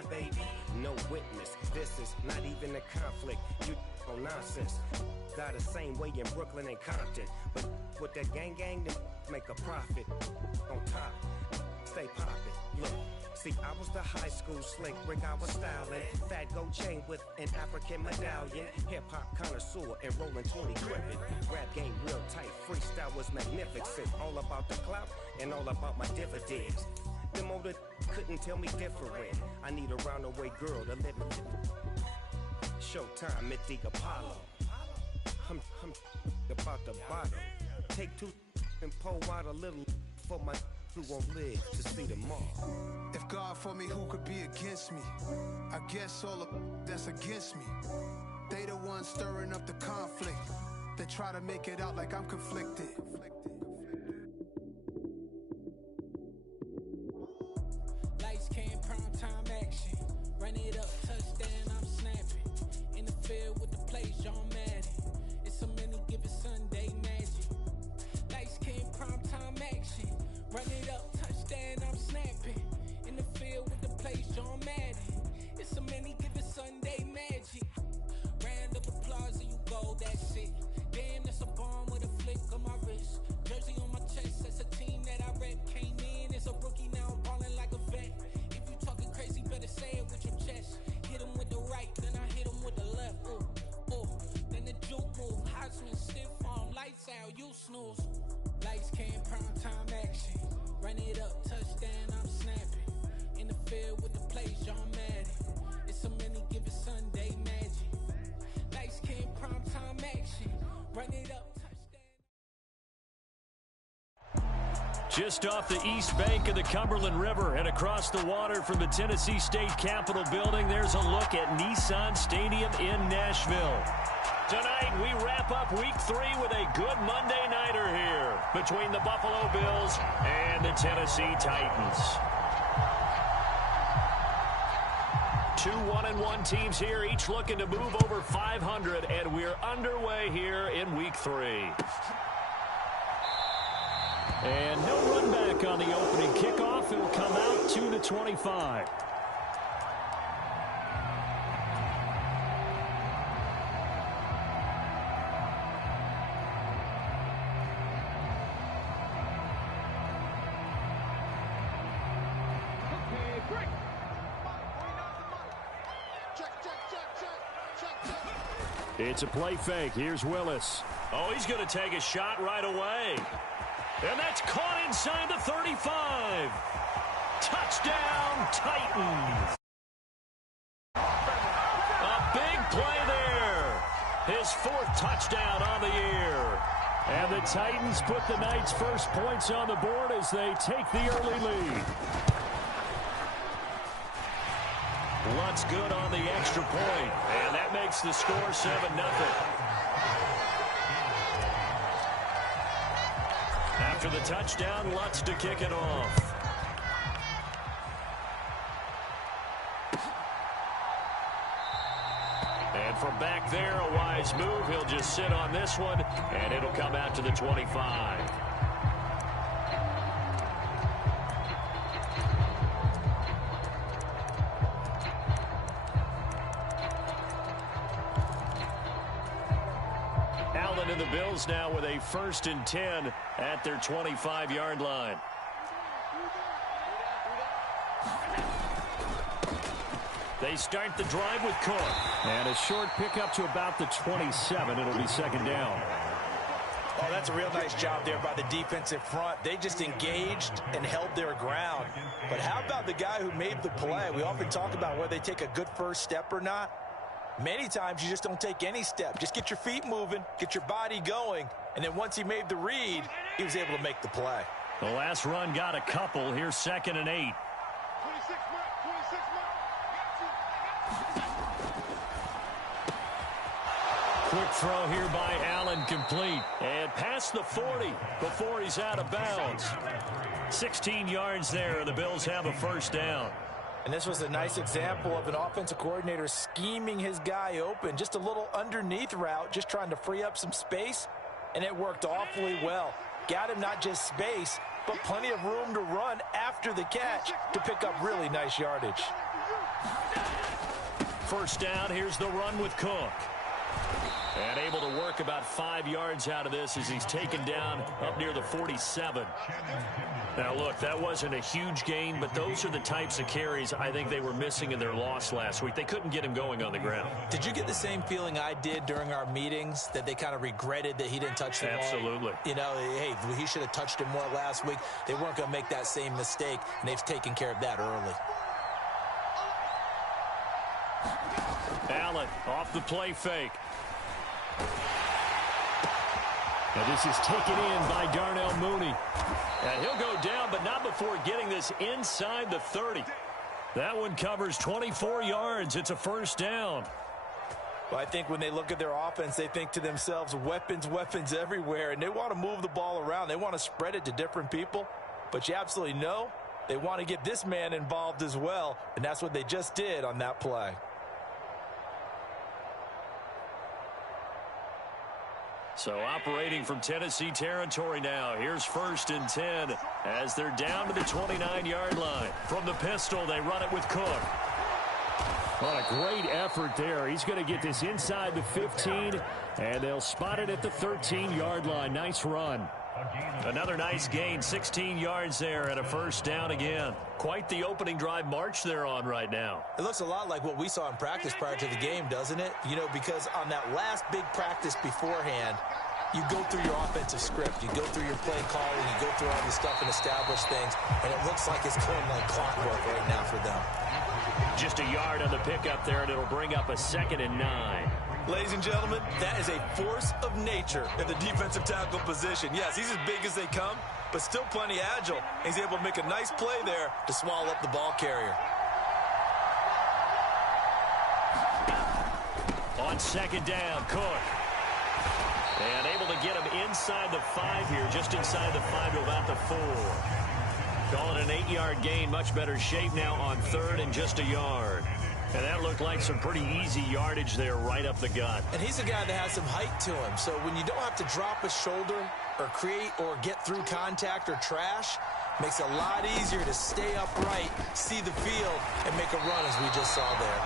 lie, baby, no witness. This is not even a conflict. You on nonsense. Got the same way in Brooklyn and Compton. But with that gang, then make a profit. On top, stay poppin'. Look. See, I was the high school slick Rick, I was styling. Fat gold chain with an African medallion. Hip-hop connoisseur and rolling 20 crippin'. Rap game real tight, freestyle was magnificent. All about the clout and all about my dividends. Them older couldn't tell me different. I need a roundaway girl to live with. Showtime at the Apollo. I'm about the bottom. Take two and pour out a little for my who won't live to see tomorrow. If God for me, who could be against me? I guess all of that's against me. They the ones stirring up the conflict. They try to make it out like I'm conflicted. Lights came, prime time action. Run it up, touchdown, I'm snapping. In the field with the plays, John Madden. It's so many given Sunday magic. Lights came, prime time action. Run it up, touchdown, I'm snapping. In the field with the plays, John Madden. It's so many given Sunday magic. Round of applause and you go, that's it. Damn, that's a bomb with a flick on my wrist. Jersey on my chest, that's a team that I rep. Came in as a rookie, now I'm ballin' like a vet. If you talking crazy, better say it with your chest. Hit him with the right, then I hit him with the left. Ooh, ooh, then the juke move. Heisman stiff arm, lights out, you snooze. Lights came, prime time action. Run it up, touchdown, I'm snapping. In the field with the plays, John Madden. It's so many given Sunday magic. Lights came, prime time action. Run it up, touchdown. Just off the east bank of the Cumberland River and across the water from the Tennessee State Capitol building, there's a look at Nissan Stadium in Nashville. Tonight, we wrap up Week 3 with a good Monday nighter here between the Buffalo Bills and the Tennessee Titans. Two 1-1 teams here, each looking to move over 500, and we're underway here in Week 3. And no run back on the opening kickoff. It'll come out to the 25. It's a play fake. Here's Willis. Oh, he's going to take a shot right away. And that's caught inside the 35. Touchdown, Titans. A big play there. His fourth touchdown on the year. And the Titans put the Knights' first points on the board as they take the early lead. Lutz good on the extra point, and that makes the score 7-0. After the touchdown, Lutz to kick it off. And from back there, a wise move. He'll just sit on this one, and it'll come out to the 25. Allen and the Bills now with a 1st and 10 at their 25-yard line. They start the drive with Cook. And a short pickup to about the 27. It'll be 2nd down. Oh, that's a real nice job there by the defensive front. They just engaged and held their ground. But how about the guy who made the play? We often talk about whether they take a good first step or not. Many times you just don't take any step. Just get your feet moving, get your body going, and then once he made the read, he was able to make the play. The last run got a couple. Here's 2nd and 8. Quick throw here by Allen, complete. And past the 40 before he's out of bounds. 16 yards there, and the Bills have a 1st down. And this was a nice example of an offensive coordinator scheming his guy open. Just a little underneath route, just trying to free up some space, and it worked awfully well. Got him not just space, but plenty of room to run after the catch to pick up really nice yardage. First down, here's the run with Cook. And able to work about 5 yards out of this as he's taken down up near the 47. Now, look, that wasn't a huge gain, but those are the types of carries I think they were missing in their loss last week. They couldn't get him going on the ground. Did you get the same feeling I did during our meetings, that they kind of regretted that he didn't touch the ball? Absolutely. You know, hey, he should have touched it more last week. They weren't going to make that same mistake, and they've taken care of that early. Allen off the play fake. And this is taken in by Darnell Mooney. And he'll go down, but not before getting this inside the 30. That one covers 24 yards. It's a first down. Well, I think when they look at their offense, they think to themselves, weapons, weapons everywhere, and they want to move the ball around. They want to spread it to different people. But you absolutely know they want to get this man involved as well, and that's what they just did on that play. So operating from Tennessee territory now. Here's 1st and 10 as they're down to the 29-yard line. From the pistol, they run it with Cook. What a great effort there. He's going to get this inside the 15, and they'll spot it at the 13-yard line. Nice run. Another nice gain, 16 yards there, and a first down again. Quite the opening drive march they're on right now. It looks a lot like what we saw in practice prior to the game, doesn't it? You know, because on that last big practice beforehand, you go through your offensive script, you go through your play calling, you go through all this stuff and establish things, and it looks like it's going like clockwork right now for them. Just a yard on the pickup there, and it'll bring up a 2nd and 9. Ladies and gentlemen, that is a force of nature in the defensive tackle position. Yes, he's as big as they come, but still plenty agile. He's able to make a nice play there to swallow up the ball carrier. On 2nd down, Cook. And able to get him inside the 5 here, just inside the 5 to about the 4. Call it an 8-yard gain, much better shape now on 3rd and just a yard. And that looked like some pretty easy yardage there right up the gut. And he's a guy that has some height to him, so when you don't have to drop a shoulder or create or get through contact or trash, makes it a lot easier to stay upright, see the field, and make a run as we just saw there.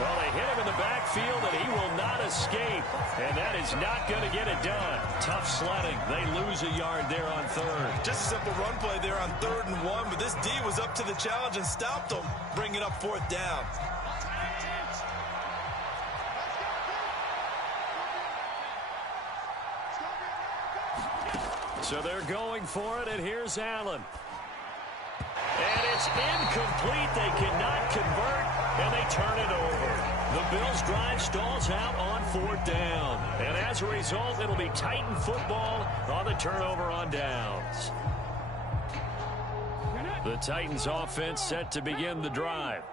Well, they hit him in the backfield, and he will not escape. And that is not going to get it done. Tough sledding. They lose a yard there on 3rd. Just a simple run play there on 3rd and 1, but this D was up to the challenge and stopped them, bringing up 4th down. So they're going for it, and here's Allen. And it's incomplete. They cannot convert, and they turn it over. The Bills' drive stalls out on 4th down. And as a result, it'll be Titan football on the turnover on downs. The Titans' offense set to begin the drive.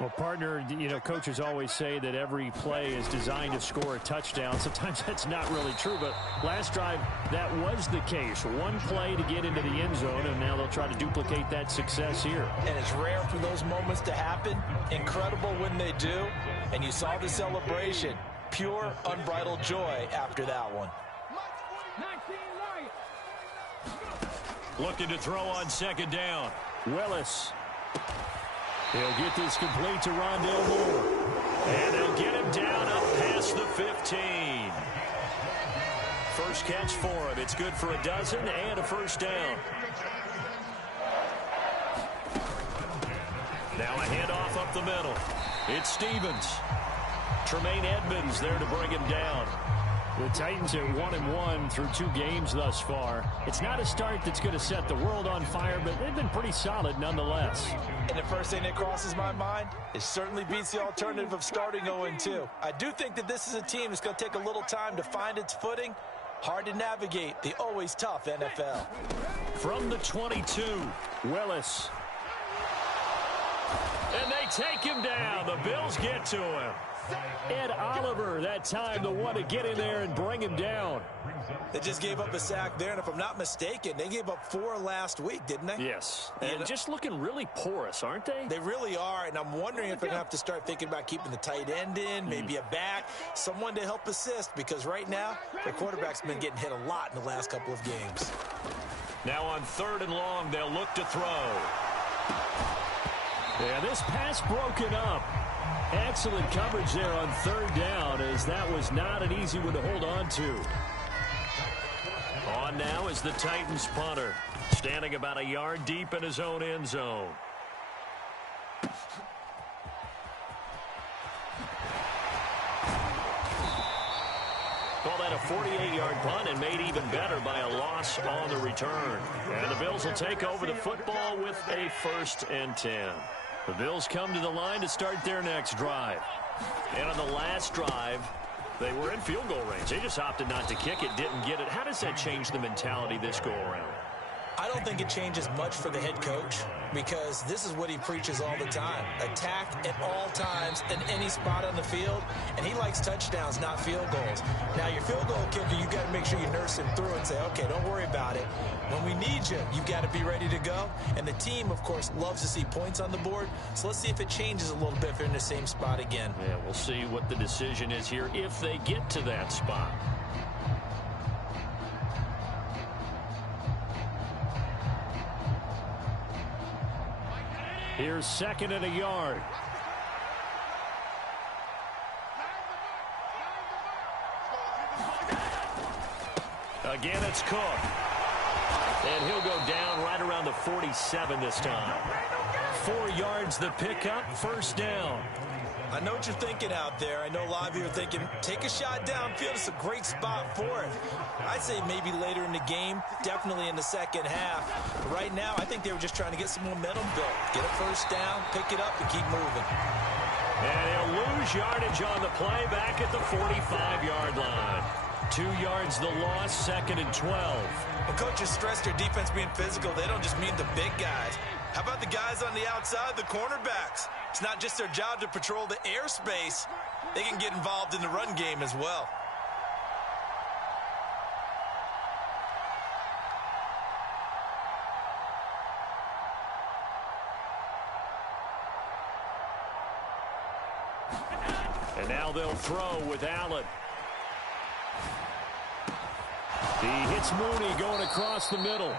Well, partner, you know, coaches always say that every play is designed to score a touchdown. Sometimes that's not really true, but last drive, that was the case. One play to get into the end zone, and now they'll try to duplicate that success here. And it's rare for those moments to happen. Incredible when they do. And you saw the celebration. Pure, unbridled joy after that one. Looking to throw on 2nd down. Willis. He'll get this complete to Rondale Moore. And they'll get him down up past the 15. First catch for him. It's good for a dozen and a first down. Now a handoff up the middle. It's Stevens. Tremaine Edmonds there to bring him down. The Titans are 1-1 through 2 games thus far. It's not a start that's going to set the world on fire, but they've been pretty solid nonetheless. And the first thing that crosses my mind, it certainly beats the alternative of starting 0-2. I do think that this is a team that's going to take a little time to find its footing. Hard to navigate the always tough NFL. From the 22, Willis. And they take him down. The Bills get to him. Ed Oliver, that time, the one to get in there and bring him down. They just gave up a sack there, and if I'm not mistaken, they gave up 4 last week, didn't they? Yes, and just looking really porous, aren't they? They really are, and I'm wondering if they're going to have to start thinking about keeping the tight end in, maybe a back, someone to help assist, because right now, their quarterback's been getting hit a lot in the last couple of games. Now on 3rd and long, they'll look to throw. Yeah, this pass broken up. Excellent coverage there on third down, as that was not an easy one to hold on to. On now is the Titans punter, standing about a yard deep in his own end zone. Call that a 48-yard punt, and made even better by a loss on the return. And the Bills will take over the football with a 1st and 10. The Bills come to the line to start their next drive. And on the last drive, they were in field goal range. They just opted not to kick it, didn't get it. How does that change the mentality this go-around? I don't think it changes much for the head coach, because this is what he preaches all the time. Attack at all times in any spot on the field, and he likes touchdowns, not field goals. Now, your field goal kicker, you've got to make sure you nurse him through and say, okay, don't worry about it. When we need you, you've got to be ready to go. And the team, of course, loves to see points on the board, so let's see if it changes a little bit if they're in the same spot again. Yeah, we'll see what the decision is here if they get to that spot. Here's 2nd and a yard. Again, it's Cook. And he'll go down right around the 47 this time. 4 yards the pickup, 1st down. I know what you're thinking out there. I know a lot of you are thinking, take a shot downfield. It's a great spot for it. I'd say maybe later in the game, definitely in the second half. But right now, I think they were just trying to get some momentum built. Get a 1st down, pick it up, and keep moving. And he'll lose yardage on the play back at the 45-yard line. 2 yards the loss, 2nd and 12. When coaches stress their defense being physical, they don't just mean the big guys. How about the guys on the outside, the cornerbacks? It's not just their job to patrol the airspace. They can get involved in the run game as well. And now they'll throw with Allen. He hits Mooney going across the middle.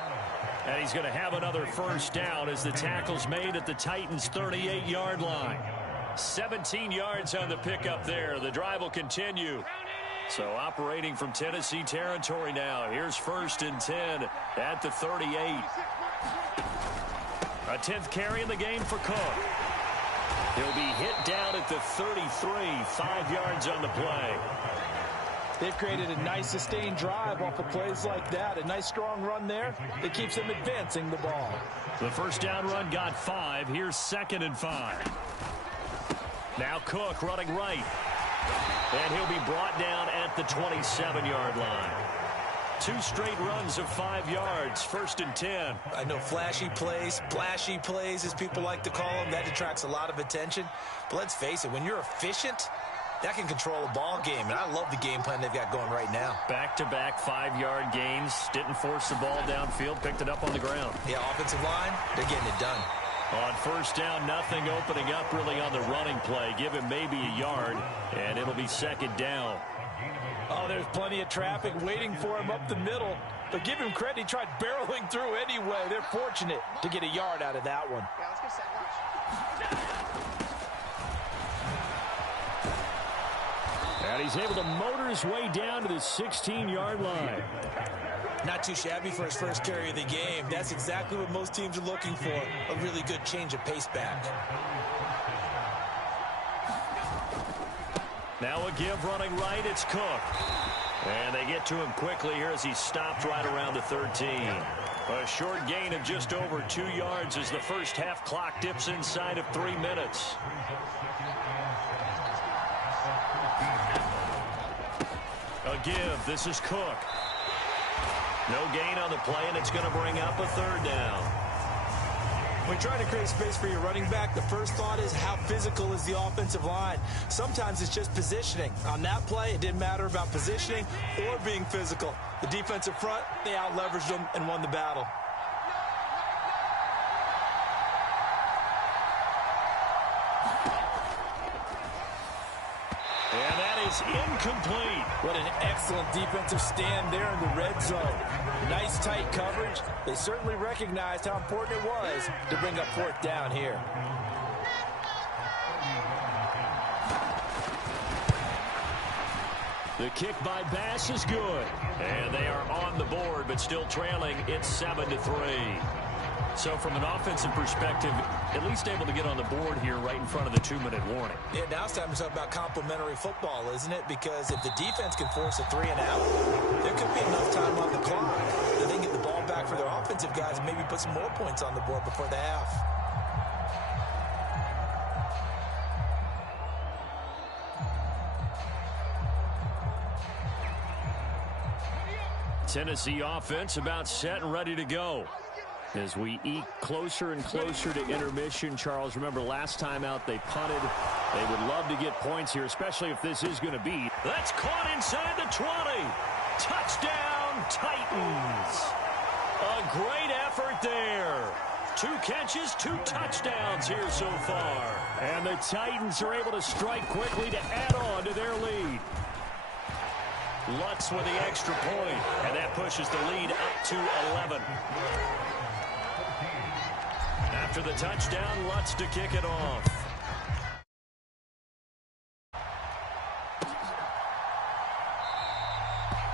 And he's going to have another 1st down as the tackle's made at the Titans' 38-yard line. 17 yards on the pickup there. The drive will continue. So operating from Tennessee territory now. Here's 1st and 10 at the 38. A 10th carry in the game for Cook. He'll be hit down at the 33, 5 yards on the play. They've created a nice sustained drive off of plays like that. A nice strong run there that keeps them advancing the ball. The 1st down run got 5. Here's 2nd and 5. Now Cook running right. And he'll be brought down at the 27-yard line. 2 straight runs of 5 yards, 1st and 10. I know flashy plays, splashy plays, as people like to call them, that attracts a lot of attention. But let's face it, when you're efficient, that can control a ball game, and I love the game plan they've got going right now. Back-to-back 5-yard gains. Didn't force the ball downfield, picked it up on the ground. Yeah, offensive line, they're getting it done. On 1st down, nothing opening up really on the running play. Give him maybe a yard, and it'll be 2nd down. Oh, there's plenty of traffic waiting for him up the middle. But give him credit, he tried barreling through anyway. They're fortunate to get a yard out of that one. Yeah, let's get set, watch. And he's able to motor his way down to the 16-yard line. Not too shabby for his 1st carry of the game. That's exactly what most teams are looking for. A really good change of pace back. Now a give running right, it's Cook. And they get to him quickly here as he stopped right around the 13. A short gain of just over 2 yards as the 1st half clock dips inside of 3 minutes. A give, this is Cook. No gain on the play, and it's going to bring up a 3rd down. When trying to create space for your running back, the first thought is how physical is the offensive line. Sometimes it's just positioning. On that play, it didn't matter about positioning or being physical. The defensive front, they out-leveraged them and won the battle. And that is incomplete. What an excellent defensive stand there in the red zone. Nice tight coverage. They certainly recognized how important it was to bring up 4th down here. The kick by Bass is good. And they are on the board, but still trailing. It's 7-3. So from an offensive perspective, at least able to get on the board here right in front of the 2-minute warning. Yeah, now it's time to talk about complementary football, isn't it? Because if the defense can force a 3 and out, there could be enough time on the clock that they can get the ball back for their offensive guys and maybe put some more points on the board before the half. Tennessee offense about set and ready to go. As we eke closer and closer to intermission, Charles, remember last time out they punted. They would love to get points here, especially if this is going to be. That's caught inside the 20. Touchdown, Titans. A great effort there. 2 catches, 2 touchdowns here so far. And the Titans are able to strike quickly to add on to their lead. Lutz with the extra point, and that pushes the lead up to 11. After the touchdown, Lutz to kick it off.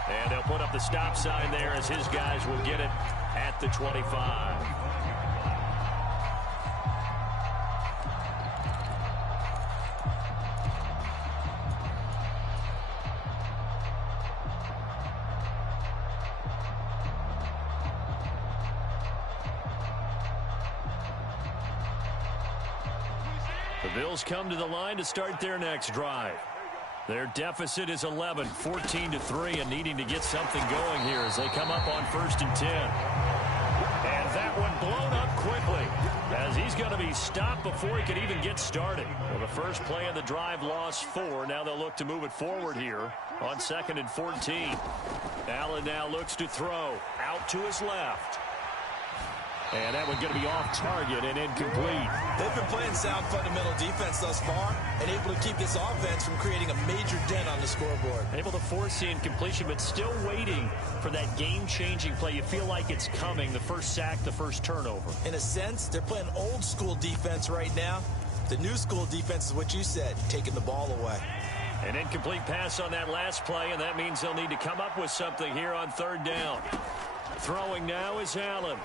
And they'll put up the stop sign there as his guys will get it at the 25. The Bills come to the line to start their next drive. Their deficit is 11, 14-3, and needing to get something going here as they come up on 1st and 10. And that one blown up quickly as he's going to be stopped before he can even get started. Well, the first play of the drive lost 4. Now they'll look to move it forward here on 2nd and 14. Allen now looks to throw out to his left. And that one's going to be off target and incomplete. They've been playing sound fundamental defense thus far and able to keep this offense from creating a major dent on the scoreboard. Able to force the incompletion, but still waiting for that game-changing play. You feel like it's coming, the first sack, the first turnover. In a sense, they're playing old-school defense right now. The new-school defense is what you said, taking the ball away. An incomplete pass on that last play, and that means they'll need to come up with something here on 3rd down. Throwing now is Allen.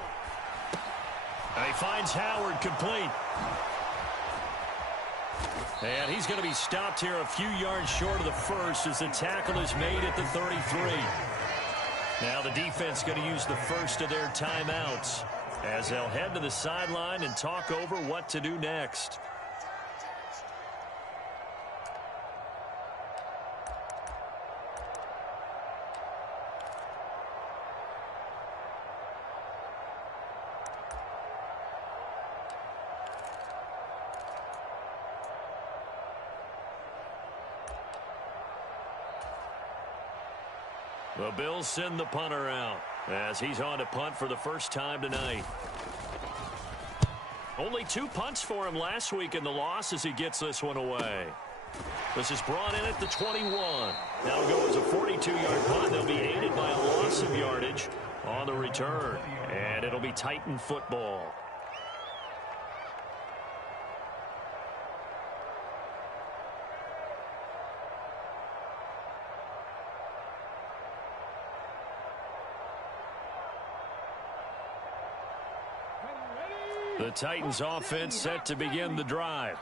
And he finds Howard complete. And he's going to be stopped here a few yards short of the first as the tackle is made at the 33. Now the defense going to use the first of their timeouts as they'll head to the sideline and talk over what to do next. The Bills send the punter out as he's on to punt for the first time tonight. Only 2 punts for him last week in the loss as he gets this one away. This is brought in at the 21. Now it'll go as a 42-yard punt. They'll be aided by a loss of yardage on the return. And it'll be Titan football. The Titans offense set to begin the drive.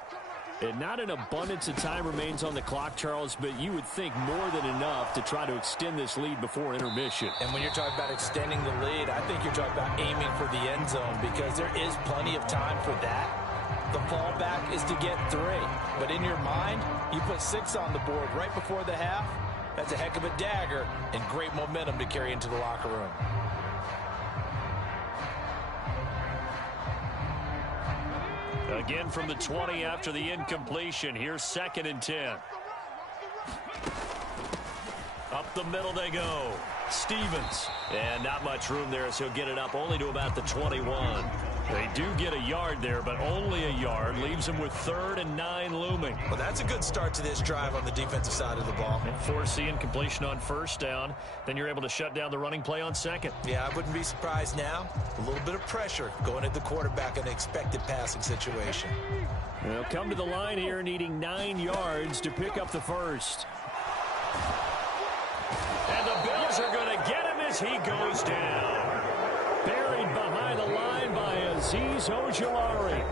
And not an abundance of time remains on the clock, Charles, but you would think more than enough to try to extend this lead before intermission. And when you're talking about extending the lead, I think you're talking about aiming for the end zone because there is plenty of time for that. The fallback is to get 3. But in your mind, you put 6 on the board right before the half. That's a heck of a dagger and great momentum to carry into the locker room. Again from the 20 after the incompletion. Here's 2nd and 10. Up the middle they go. Stevens. And not much room there, so he'll get it up only to about the 21. They do get a yard there, but only a yard. Leaves them with 3rd and 9 looming. Well, that's a good start to this drive on the defensive side of the ball. And force the incompletion on 1st down. Then you're able to shut down the running play on 2nd. Yeah, I wouldn't be surprised now. A little bit of pressure going at the quarterback in an expected passing situation. They'll come to the line here needing 9 yards to pick up the first. And the Bills are going to get him as he goes down. Buried behind the line by Azeez Ojulari.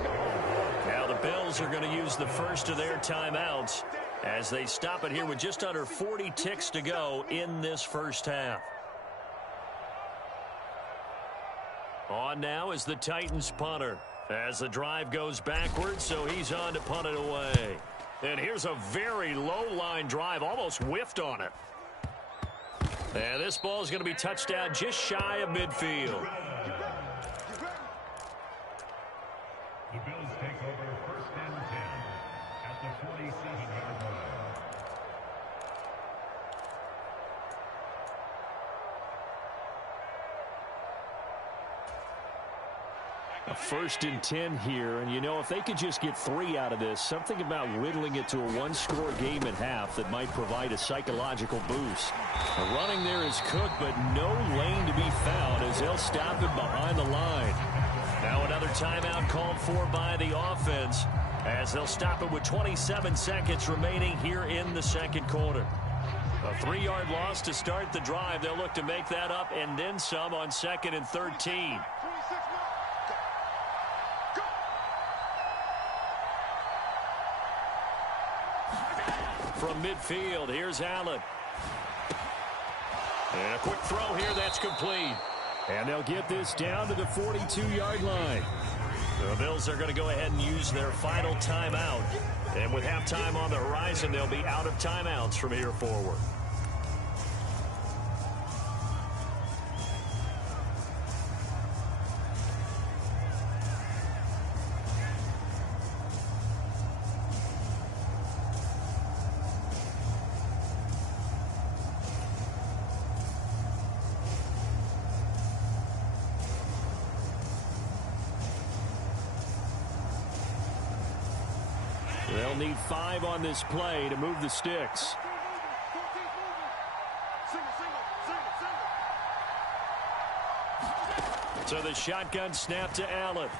Now the Bills are going to use the first of their timeouts as they stop it here with just under 40 ticks to go in this first half. On now is the Titans punter as the drive goes backwards, so he's on to punt it away. And here's a very low-line drive, almost whiffed on it. And this ball is going to be touched down just shy of midfield. The Bills take over 1st and 10 at the 47-yard line. A 1st and 10 here, and you know, if they could just get 3 out of this, something about whittling it to a one-score game at half that might provide a psychological boost. The running there is Cook, but no lane to be found as they'll stop him behind the line. Now another timeout called for by the offense as they'll stop it with 27 seconds remaining here in the second quarter. A 3-yard loss to start the drive. They'll look to make that up and then some on 2nd and 13. From midfield, here's Allen. And a quick throw here, that's complete. And they'll get this down to the 42-yard line. The Bills are going to go ahead and use their final timeout. And with halftime on the horizon, they'll be out of timeouts from here forward. They'll need 5 on this play to move the sticks. So the shotgun snap to Allen.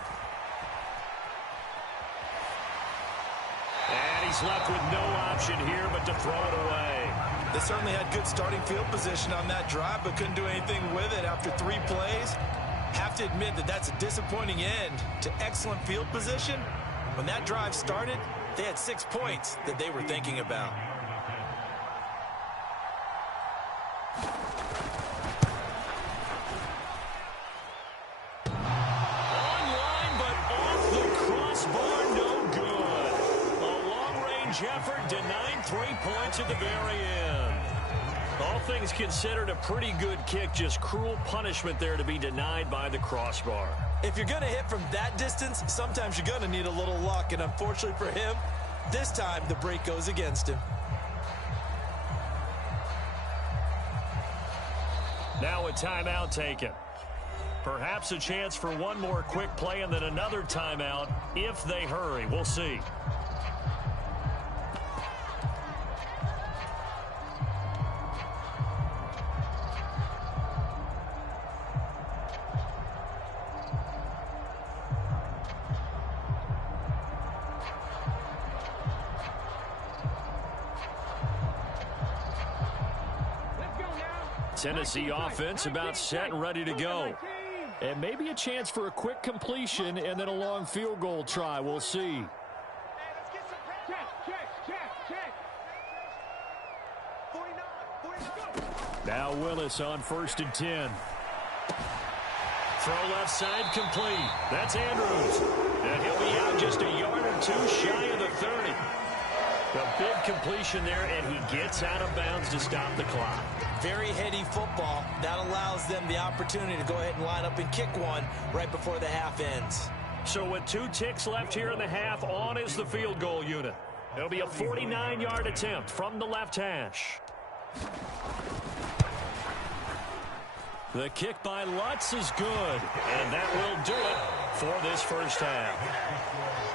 And he's left with no option here but to throw it away. They certainly had good starting field position on that drive, but couldn't do anything with it after 3 plays. Have to admit that that's a disappointing end to excellent field position. When that drive started, they had 6 points that they were thinking about. Online, but off the crossbar, no good. A long-range effort denying 3 points at the very end. All things considered, a pretty good kick, just cruel punishment there to be denied by the crossbar. If you're going to hit from that distance, sometimes you're going to need a little luck, and unfortunately for him, this time the break goes against him. Now a timeout taken. Perhaps a chance for one more quick play and then another timeout if they hurry. We'll see. Tennessee offense about set and ready to go. And maybe a chance for a quick completion and then a long field goal try. We'll see. Now Willis on 1st and 10. Throw left side complete. That's Andrews. And he'll be out just a yard or 2 shy of the 30. A big completion there, and he gets out of bounds to stop the clock. Very heady football. That allows them the opportunity to go ahead and line up and kick one right before the half ends. So with 2 ticks left here in the half, on is the field goal unit. It'll be a 49-yard attempt from the left hash. The kick by Lutz is good, and that will do it for this first half.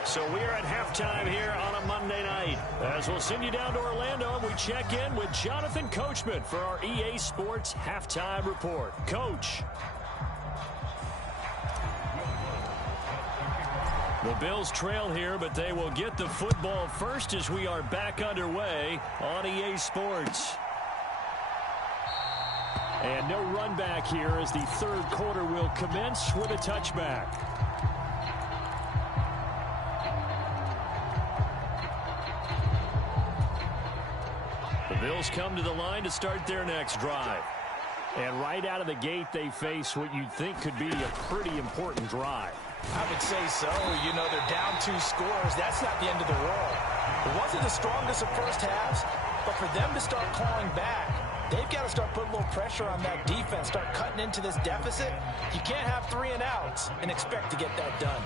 So we are at halftime here on a Monday night. As we'll send you down to Orlando, we check in with Jonathan Coachman for our EA Sports Halftime Report. Coach. The Bills trail here, but they will get the football first as we are back underway on EA Sports. And no run back here as the third quarter will commence with a touchback. The Bills come to the line to start their next drive. And right out of the gate, they face what you'd think could be a pretty important drive. I would say so. You know, they're down 2 scores. That's not the end of the world. It wasn't the strongest of first halves, but for them to start clawing back, they've got to start putting a little pressure on that defense, start cutting into this deficit. You can't have 3 and outs and expect to get that done.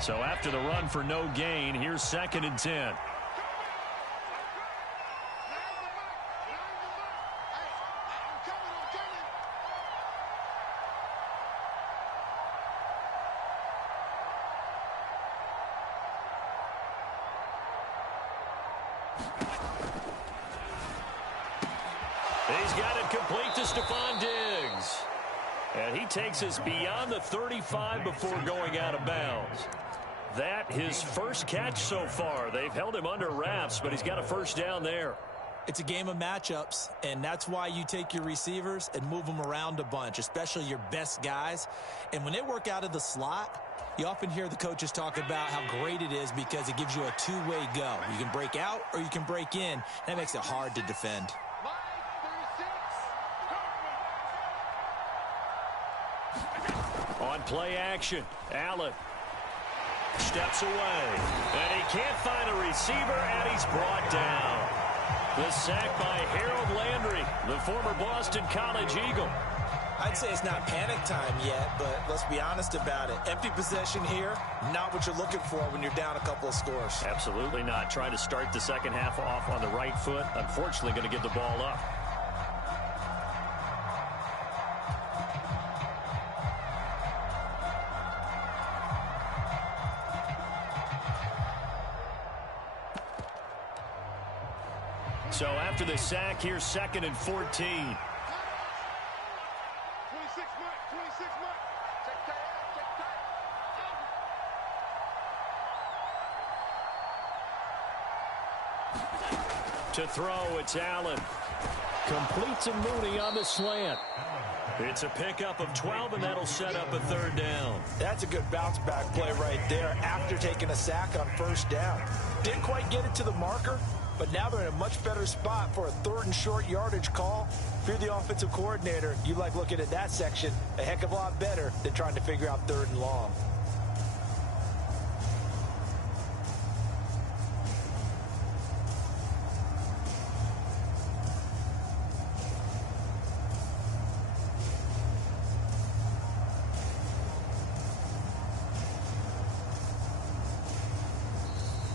So after the run for no gain, here's 2nd and 10. He's got it complete to Stephon Diggs. And he takes us beyond the 35 before going out of bounds. That his first catch so far. They've held him under wraps, but he's got a first down there. It's a game of matchups, and that's why you take your receivers and move them around a bunch, especially your best guys. And when they work out of the slot, you often hear the coaches talk about how great it is because it gives you a two-way go. You can break out or you can break in. That makes it hard to defend. On play action, Allen steps away, and he can't find a receiver, and he's brought down. The sack by Harold Landry, the former Boston College Eagle. I'd say it's not panic time yet, but let's be honest about it. Empty possession here, not what you're looking for when you're down a couple of scores. Absolutely not. Trying to start the second half off on the right foot. Unfortunately, going to give the ball up. So after the sack, here's 2nd and 14. 26 mark. To throw, it's Allen. Completes a Mooney on the slant. It's a pickup of 12, and that'll set up a 3rd down. That's a good bounce-back play right there after taking a sack on 1st down. Didn't quite get it to the marker, but now they're in a much better spot for a 3rd and short yardage call. If you're the offensive coordinator, you like looking at that section a heck of a lot better than trying to figure out 3rd and long.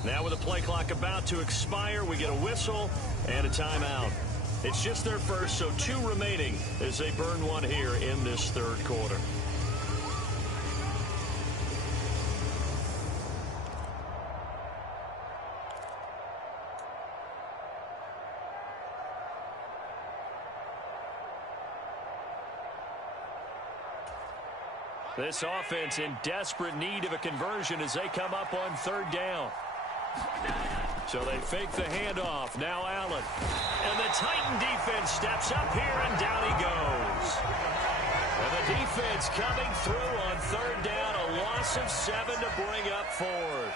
Now with the play clock about to expire, we get a whistle and a timeout. It's just their first, so 2 remaining as they burn one here in this 3rd quarter. This offense in desperate need of a conversion as they come up on 3rd down. So they fake the handoff. Now Allen. And the Titan defense steps up here, and down he goes. And the defense coming through on 3rd down. A loss of 7 to bring up 4th.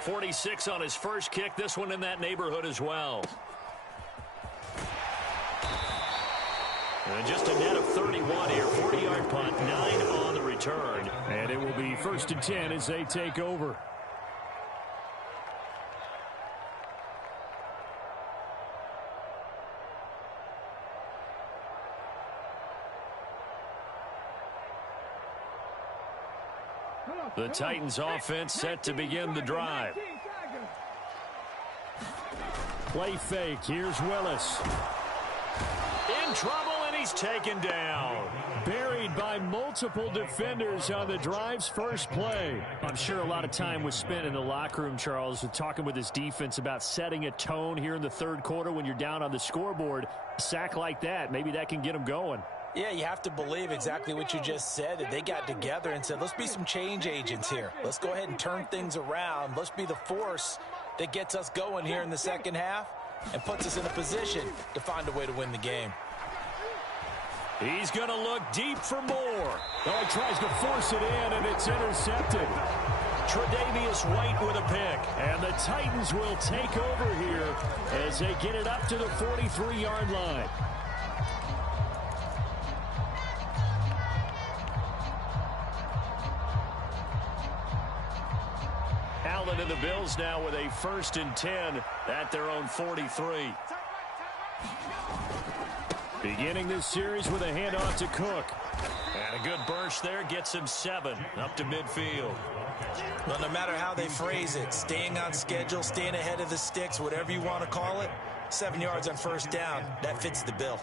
46 on his first kick. This one in that neighborhood as well. And just a net of 31 here. 40-yard punt, 9 on the return. And it will be 1st and 10 as they take over. The Titans offense set to begin the drive. Play fake. Here's Willis. In trouble, and he's taken down. Buried carried by multiple defenders on the drive's first play. I'm sure a lot of time was spent in the locker room, Charles, talking with his defense about setting a tone here in the third quarter when you're down on the scoreboard. A sack like that, maybe that can get them going. Yeah, you have to believe exactly what you just said. That they got together and said, let's be some change agents here. Let's go ahead and turn things around. Let's be the force that gets us going here in the second half and puts us in a position to find a way to win the game. He's going to look deep for more. Oh, he tries to force it in, and it's intercepted. Tre'Davious White with a pick. And the Titans will take over here as they get it up to the 43-yard line. Allen and the Bills now with a 1st and 10 at their own 43. Beginning this series with a handoff to Cook. And a good burst there gets him 7 up to midfield. Well, no matter how they phrase it, staying on schedule, staying ahead of the sticks, whatever you want to call it, 7 yards on 1st down, that fits the bill.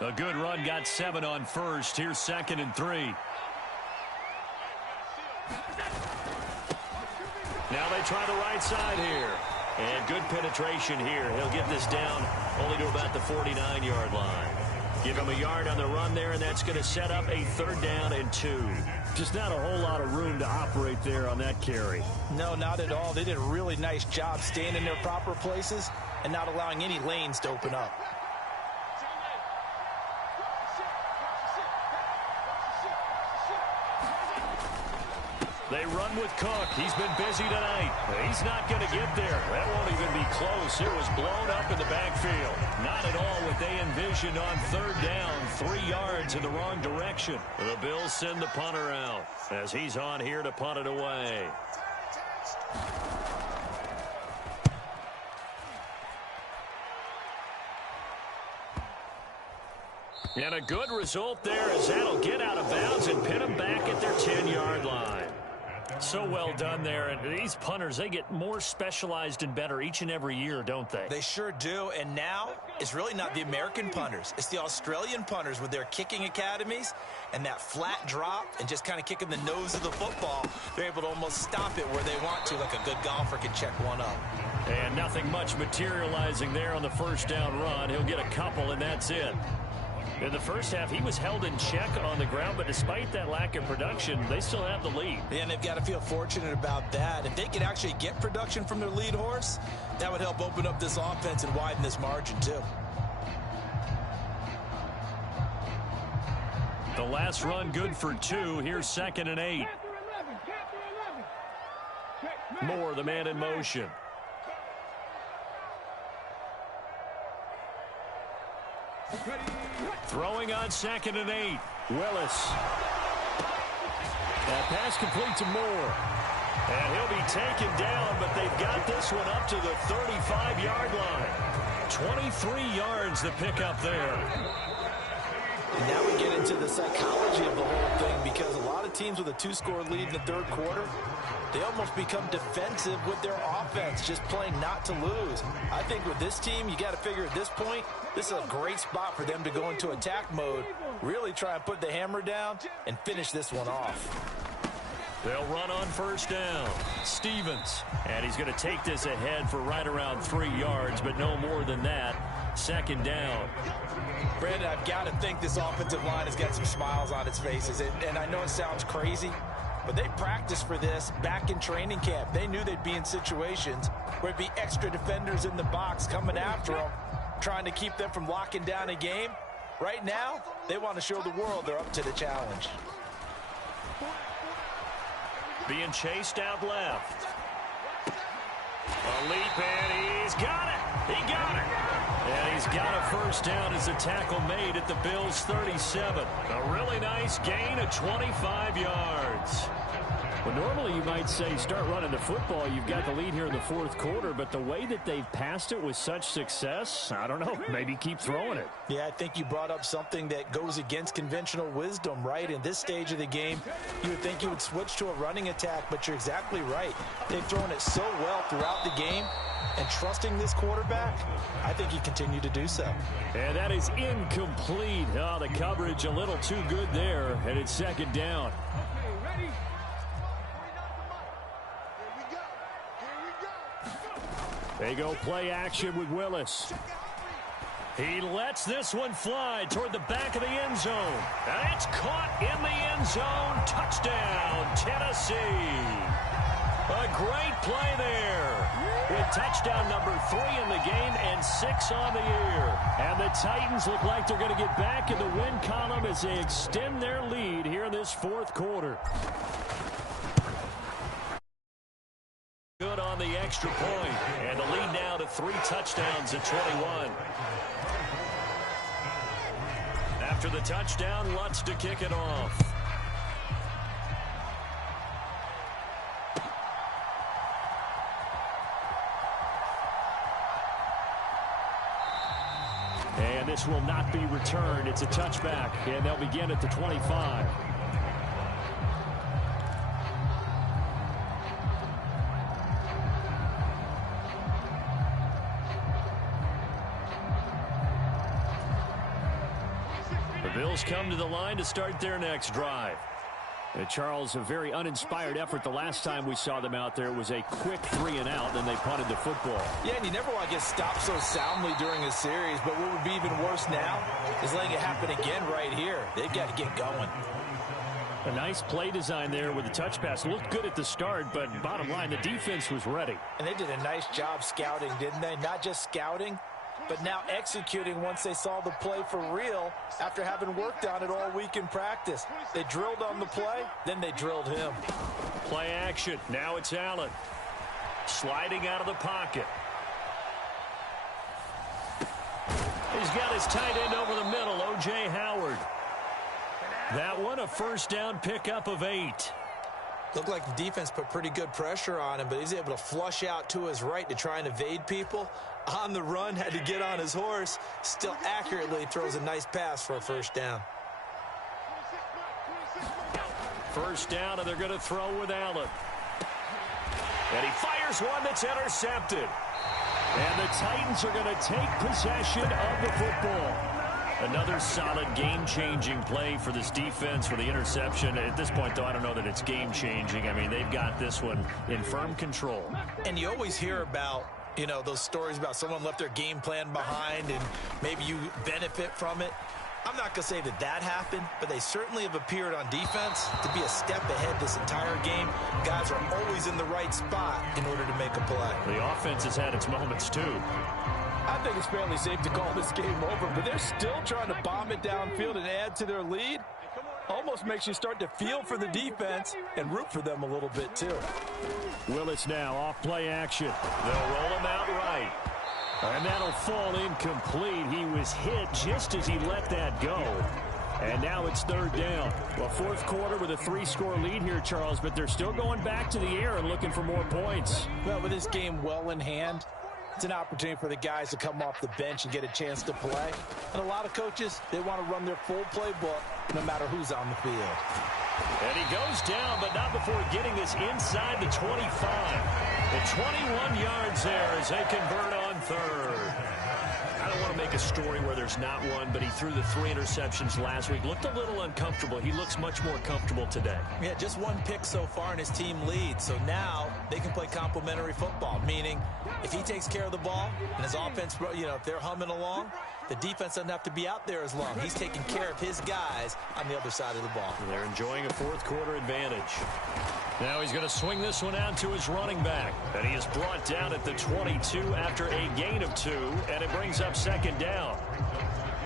A good run got 7 on 1st. Here's 2nd and 3. Now they try the right side here. And good penetration here. He'll get this down only to about the 49-yard line. Give him a yard on the run there, and that's going to set up a 3rd down and 2. Just not a whole lot of room to operate there on that carry. No, not at all. They did a really nice job staying in their proper places and not allowing any lanes to open up. They run with Cook. He's been busy tonight. He's not going to get there. That won't even be close. It was blown up in the backfield. Not at all what they envisioned on 3rd down. 3 yards in the wrong direction. The Bills send the punter out as he's on here to punt it away. And a good result there as that'll get out of bounds and pin them back at their 10-yard line. So well done there. And these punters, they get more specialized and better each and every year, don't they? They sure do. And now it's really not the American punters. It's the Australian punters with their kicking academies and that flat drop and just kind of kicking the nose of the football. They're able to almost stop it where they want to, like a good golfer can check one up. And nothing much materializing there on the 1st down run. He'll get a couple, and that's it. In the first half, he was held in check on the ground, but despite that lack of production, they still have the lead. And they've got to feel fortunate about that. If they could actually get production from their lead horse, that would help open up this offense and widen this margin, too. The last run good for 2. Here's 2nd and 8. Moore, the man in motion. Throwing on 2nd and 8. Willis. That pass complete to Moore. And he'll be taken down, but they've got this one up to the 35-yard line. 23 yards the pickup there. And now we get into the psychology of the whole thing, because a lot of teams with a 2-score lead in the 3rd quarter, they almost become defensive with their offense, just playing not to lose. I think with this team, you got to figure at this point, this is a great spot for them to go into attack mode, really try and put the hammer down and finish this one off. They'll run on 1st down. Stevens. And he's going to take this ahead for right around 3 yards, but no more than that. 2nd down. Brandon, I've got to think this offensive line has got some smiles on its faces. And I know it sounds crazy, but they practiced for this back in training camp. They knew they'd be in situations where it'd be extra defenders in the box coming after them, trying to keep them from locking down a game. Right now, they want to show the world they're up to the challenge. Being chased out left. A leap, and he's got it. He got it. And he's got a 1st down as a tackle made at the Bills' 37. A really nice gain of 25 yards. Well, normally you might say start running the football. You've got the lead here in the fourth quarter, but the way that they've passed it with such success, I don't know, maybe keep throwing it. Yeah, I think you brought up something that goes against conventional wisdom, right? In this stage of the game, you would think you would switch to a running attack, but you're exactly right. They've thrown it so well throughout the game, and trusting this quarterback, I think you continue to do so. And that is incomplete. Oh, the coverage a little too good there, and it's second down. They go play action with Willis. He lets this one fly toward the back of the end zone. And it's caught in the end zone. Touchdown, Tennessee. A great play there. With touchdown number 3 in the game and 6 on the year. And the Titans look like they're going to get back in the win column as they extend their lead here in this fourth quarter. Good on the extra point, and the lead now to 3 touchdowns at 21. After the touchdown, Lutz to kick it off. And this will not be returned. It's a touchback, and they'll begin at the 25. Bills come to the line to start their next drive. Charles, a very uninspired effort the last time we saw them out there. It was a quick 3 and out, then they punted the football. Yeah, and you never want to get stopped so soundly during a series, but what would be even worse now is letting it happen again right here. They've got to get going. A nice play design there with the touch pass. Looked good at the start, but bottom line, the defense was ready. And they did a nice job scouting, didn't they? Not just scouting, but now executing once they saw the play for real after having worked on it all week in practice. They drilled on the play, then they drilled him. Play action. Now it's Allen. Sliding out of the pocket. He's got his tight end over the middle, O.J. Howard. That one a first down pickup of 8. Looked like the defense put pretty good pressure on him, but he's able to flush out to his right to try and evade people. On the run, had to get on his horse. Still accurately throws a nice pass for a first down. First down, and they're going to throw with Allen. And he fires one that's intercepted. And the Titans are going to take possession of the football. Another solid game-changing play for this defense for the interception. At this point, though, I don't know that it's game-changing. I mean, they've got this one in firm control. And you always hear about, you know, those stories about someone left their game plan behind and maybe you benefit from it. I'm not going to say that that happened, but they certainly have appeared on defense to be a step ahead this entire game. Guys are always in the right spot in order to make a play. The offense has had its moments, too. I think it's fairly safe to call this game over, but they're still trying to bomb it downfield and add to their lead. Almost makes you start to feel for the defense and root for them a little bit, too. Willis now off play action. They'll roll him out right. And that'll fall incomplete. He was hit just as he let that go. And now it's third down. Well, fourth quarter with a 3-score lead here, Charles, but they're still going back to the air and looking for more points. Well, with this game well in hand, it's an opportunity for the guys to come off the bench and get a chance to play. And a lot of coaches, they want to run their full playbook no matter who's on the field. And he goes down, but not before getting this inside the 25. At 21 yards there as they convert on third. I don't want to make a story where there's not one, but he threw the 3 interceptions last week. Looked a little uncomfortable. He looks much more comfortable today. Yeah, just 1 pick so far and his team leads. So now they can play complementary football, meaning if he takes care of the ball and his offense, you know, if they're humming along, the defense doesn't have to be out there as long. He's taking care of his guys on the other side of the ball. They're enjoying a fourth quarter advantage. Now he's going to swing this one out to his running back. And he is brought down at the 22 after a gain of 2, and it brings up second down.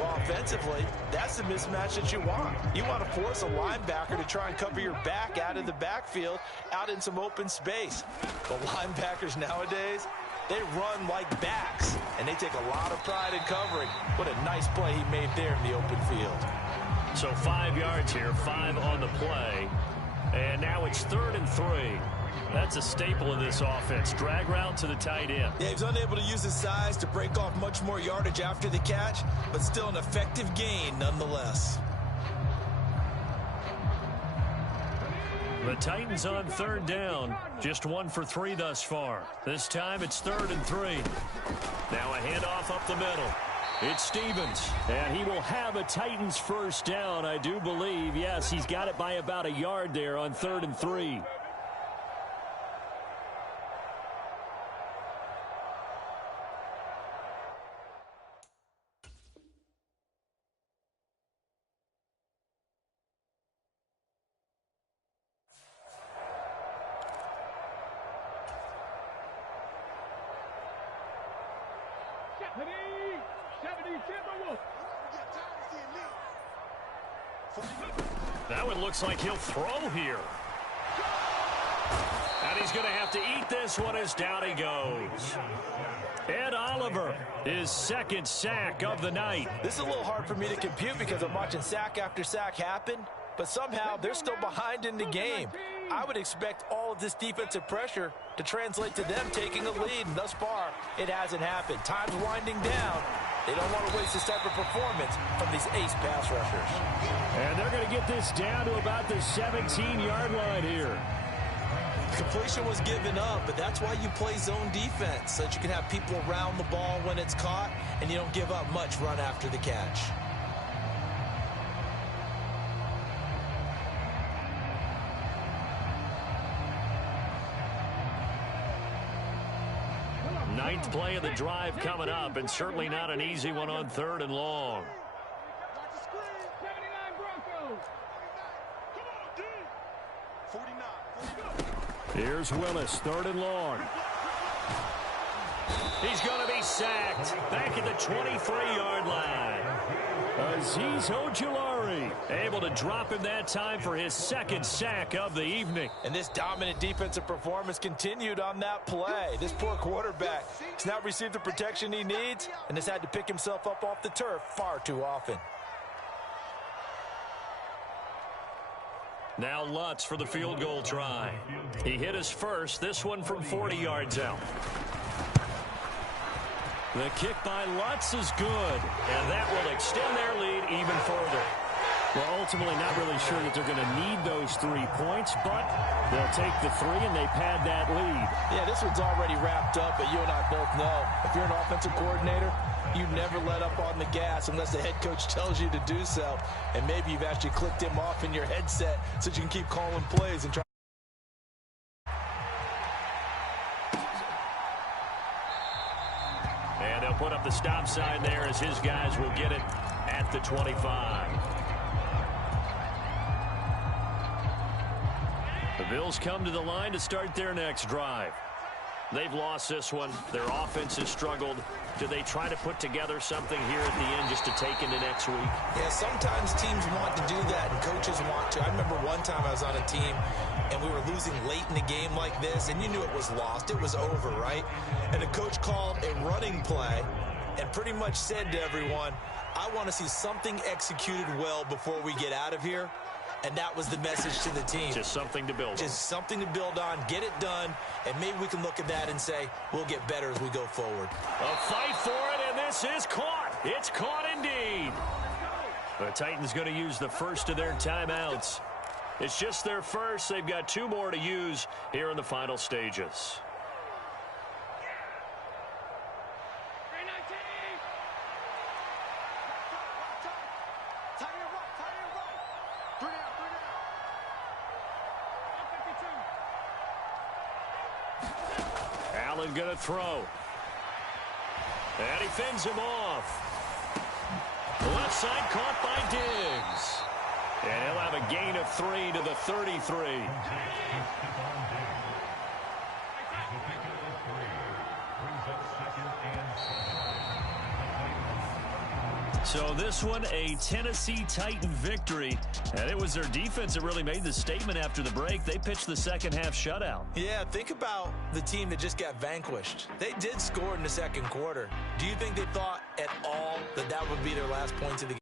Well, offensively, that's the mismatch that you want. You want to force a linebacker to try and cover your back out of the backfield, out in some open space. But linebackers nowadays, they run like backs, and they take a lot of pride in covering. What a nice play he made there in the open field. So 5 yards here, 5 on the play. And now it's 3rd and 3. That's a staple of this offense. Drag route to the tight end. Yeah, he's unable to use his size to break off much more yardage after the catch, but still an effective gain nonetheless. The Titans on 3rd down. Just 1 for 3 thus far. This time it's 3rd and 3. Now a handoff up the middle. It's Stevens, and he will have a Titans first down, I do believe. Yes, he's got it by about a yard there on 3rd and 3. That one looks like he'll throw here. And he's going to have to eat this one as down he goes. Ed Oliver, his 2nd sack of the night. This is a little hard for me to compute because I'm watching sack after sack happen, but somehow they're still behind in the game. I would expect all of this defensive pressure to translate to them taking a lead, and thus far, it hasn't happened. Time's winding down. They don't want to waste this type of performance from these ace pass rushers. And they're going to get this down to about the 17-yard line here. Completion was given up, but that's why you play zone defense, so that you can have people around the ball when it's caught, and you don't give up much run after the catch. Ninth play of the drive coming up, and certainly not an easy one on 3rd and long. Here's Willis, 3rd and long. He's going to be sacked back at the 23-yard line. Azeez Ojulari able to drop him that time for his 2nd sack of the evening. And this dominant defensive performance continued on that play. This poor quarterback has not received the protection he needs and has had to pick himself up off the turf far too often. Now Lutz for the field goal try. He hit his first, this one from 40 yards out. The kick by Lutz is good, and that will extend their lead even further. Well, ultimately not really sure that they're going to need those 3 points, but they'll take the 3 and they pad that lead. Yeah, this one's already wrapped up, but you and I both know if you're an offensive coordinator, you never let up on the gas unless the head coach tells you to do so. And maybe you've actually clicked him off in your headset so that you can keep calling plays and try. And they'll put up the stop sign there as his guys will get it at the 25. The Bills come to the line to start their next drive. They've lost this one. Their offense has struggled. Do they try to put together something here at the end just to take into next week? Yeah, sometimes teams want to do that and coaches want to. I remember one time I was on a team and we were losing late in the game like this, and you knew it was lost. It was over, right? And the coach called a running play and pretty much said to everyone, I want to see something executed well before we get out of here. And that was the message to the team. Just something to build on. Just something to build on, get it done, and maybe we can look at that and say, we'll get better as we go forward. A fight for it, and this is caught. It's caught indeed. The Titans going to use the first of their timeouts. It's just their first. They've got 2 more to use here in the final stages. Allen going to throw. And he fends him off. Left side caught by Diggs. And he'll have a gain of 3 to the 33. So this one, a Tennessee Titan victory. And it was their defense that really made the statement after the break. They pitched the second half shutout. Yeah, think about the team that just got vanquished. They did score in the second quarter. Do you think they thought at all that that would be their last points of the game?